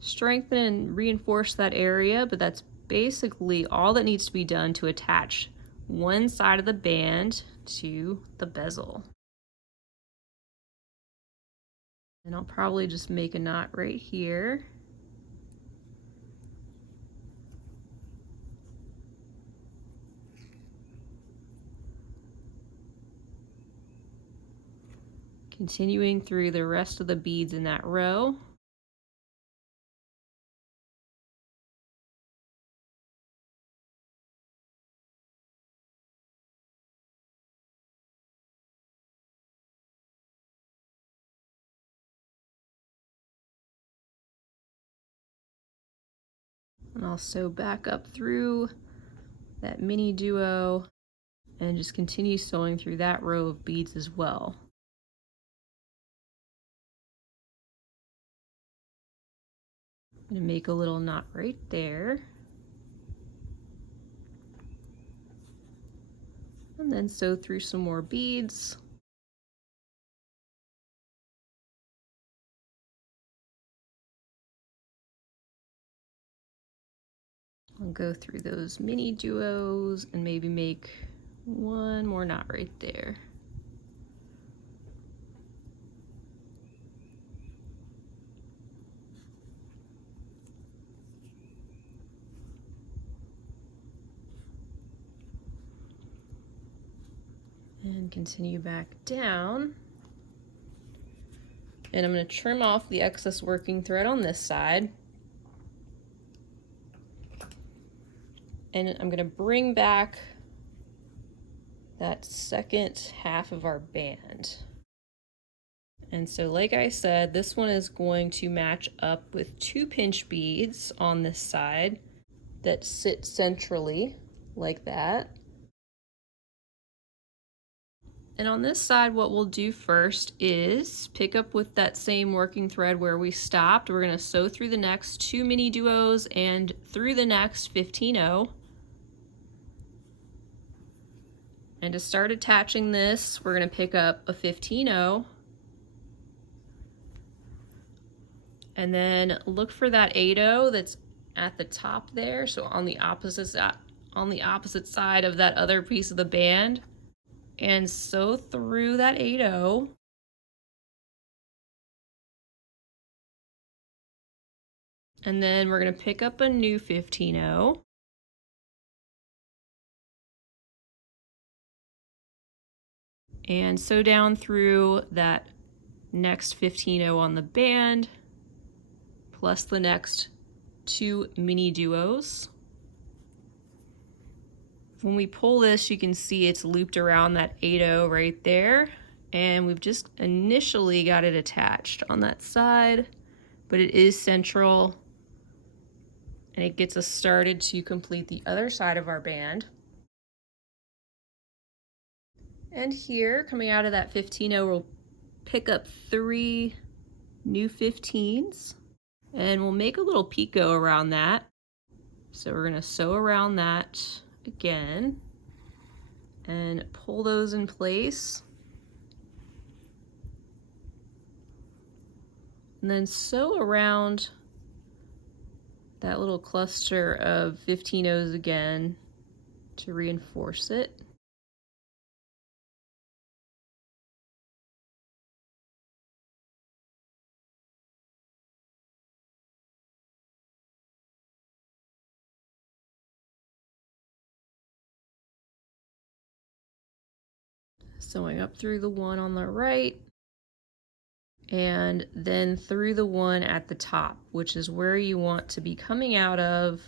strengthen and reinforce that area. But that's basically all that needs to be done to attach one side of the band to the bezel. And I'll probably just make a knot right here. Continuing through the rest of the beads in that row. And I'll sew back up through that MiniDuo and just continue sewing through that row of beads as well. I'm going to make a little knot right there. And then sew through some more beads. I'll go through those MiniDuos and maybe make one more knot right there. And continue back down. And I'm going to trim off the excess working thread on this side. And I'm going to bring back that second half of our band. And so like I said, this one is going to match up with 2 pinch beads on this side that sit centrally like that. And on this side, what we'll do first is pick up with that same working thread where we stopped. We're going to sew through the next 2 MiniDuos and through the next 15-0. And to start attaching this, we're going to pick up a 15-0. And then look for that 8-0 that's at the top there, so on the opposite side of that other piece of the band. And sew through that 8-0. And then we're going to pick up a new 15-0. And sew down through that next 15-0 on the band, plus the next 2 MiniDuos. When we pull this, you can see it's looped around that 8-0 right there, and we've just initially got it attached on that side, but it is central, and it gets us started to complete the other side of our band. And here, coming out of that 15-0, we'll pick up 3 new 15s, and we'll make a little picot around that. So we're going to sew around that again and pull those in place, and then sew around that little cluster of 15-0s again to reinforce it. Sewing up through the one on the right, and then through the one at the top, which is where you want to be coming out of.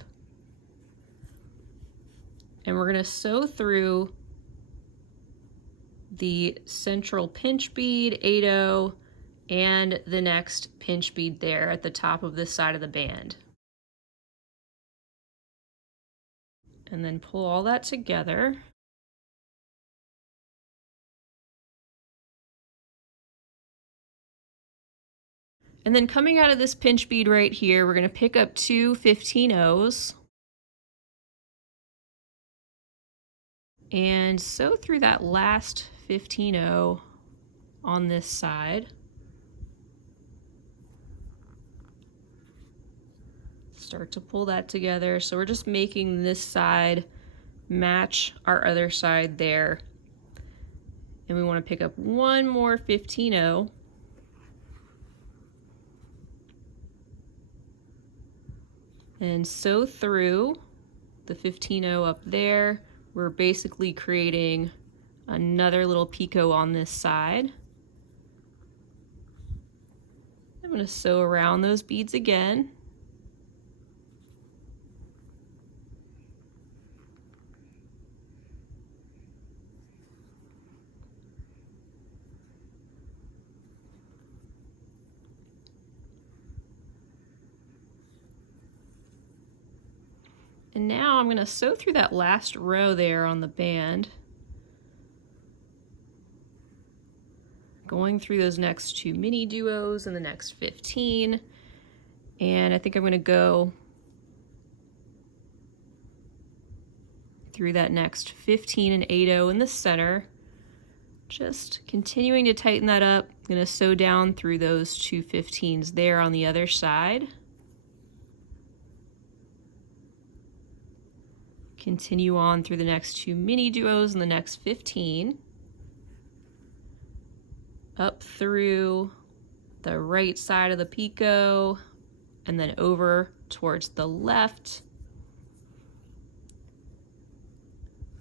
And we're going to sew through the central pinch bead, 8-0, and the next pinch bead there at the top of this side of the band. And then pull all that together. And then coming out of this pinch bead right here, we're going to pick up 2 15-0s. and sew through that last 15-0 on this side. Start to pull that together. So we're just making this side match our other side there. And we want to pick up one more 15-0. And sew through the 15-0 up there. We're basically creating another little picot on this side. I'm going to sew around those beads again. And now I'm going to sew through that last row there on the band, going through those next 2 MiniDuos and the next 15, and I think I'm going to go through that next 15 and 8-0 in the center, just continuing to tighten that up. I'm going to sew down through those 2 15s there on the other side. Continue on through the next 2 MiniDuos and the next 15. Up through the right side of the picot and then over towards the left.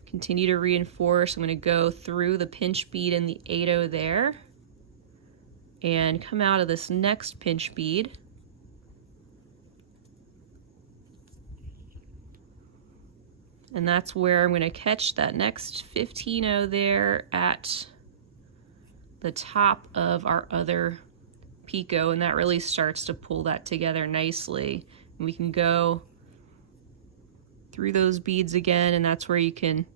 Continue to reinforce. I'm going to go through the pinch bead and the 8-0 there and come out of this next pinch bead. And that's where I'm going to catch that next 15-0 there at the top of our other picot, and that really starts to pull that together nicely. And we can go through those beads again, and that's where you can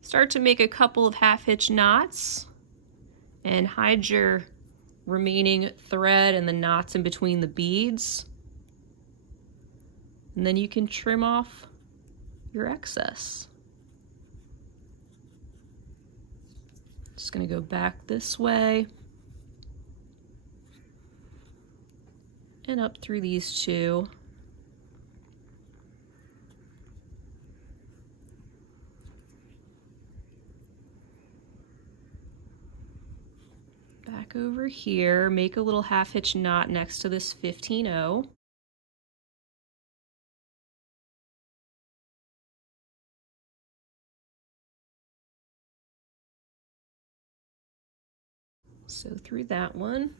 start to make a couple of half-hitch knots and hide your remaining thread and the knots in between the beads. And then you can trim off your excess. Just going to go back this way and up through these 2. Back over here, make a little half-hitch knot next to this 15-0. So through that one.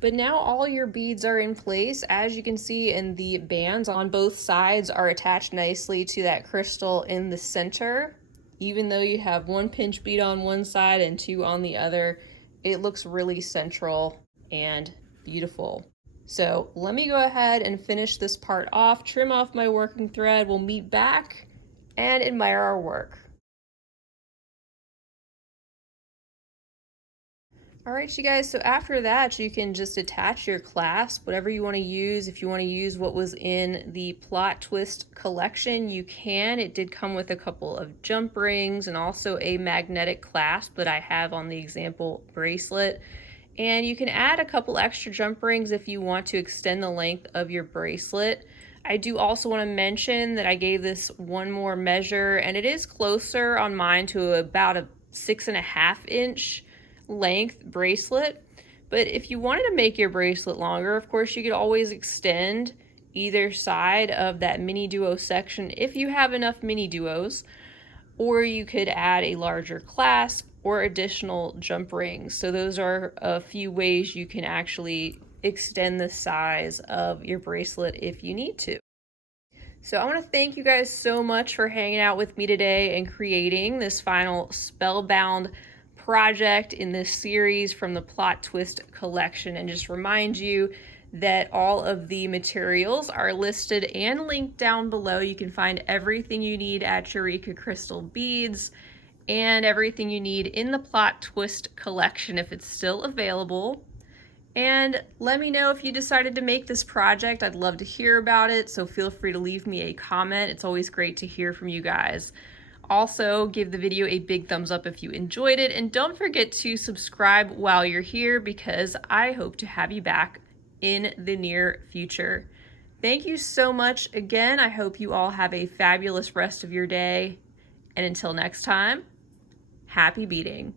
But now all your beads are in place. As you can see, and the bands on both sides are attached nicely to that crystal in the center. Even though you have 1 pinch bead on one side and 2 on the other, it looks really central and beautiful. So let me go ahead and finish this part off, trim off my working thread. We'll meet back and admire our work. All right, you guys, so after that, you can just attach your clasp, whatever you want to use. If you want to use what was in the Plot Twist collection, you can. It did come with a couple of jump rings and also a magnetic clasp that I have on the example bracelet. And you can add a couple extra jump rings if you want to extend the length of your bracelet. I do also want to mention that I gave this one more measure, and it is closer on mine to about a 6.5 inch length bracelet. But if you wanted to make your bracelet longer, of course you could always extend either side of that MiniDuo section if you have enough MiniDuos, or you could add a larger clasp or additional jump rings. So those are a few ways you can actually extend the size of your bracelet if you need to. So I want to thank you guys so much for hanging out with me today and creating this final Spellbound project in this series from the Plot Twist collection, and just remind you that all of the materials are listed and linked down below. You can find everything you need at Eureka Crystal Beads and everything you need in the Plot Twist collection if it's still available. And let me know if you decided to make this project. I'd love to hear about it, so feel free to leave me a comment. It's always great to hear from you guys. Also, give the video a big thumbs up if you enjoyed it, and don't forget to subscribe while you're here because I hope to have you back in the near future. Thank you so much again. I hope you all have a fabulous rest of your day. And until next time, happy beading.